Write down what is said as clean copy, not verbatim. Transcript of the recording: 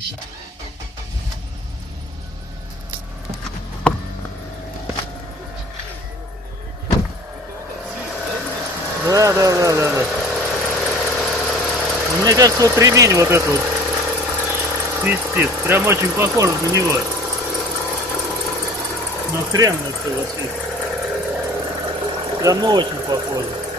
Да. Мне кажется, вот ремень вот этот вот свистит. Прям очень похож на него. Но хрен на все вообще. Прям ну очень похоже.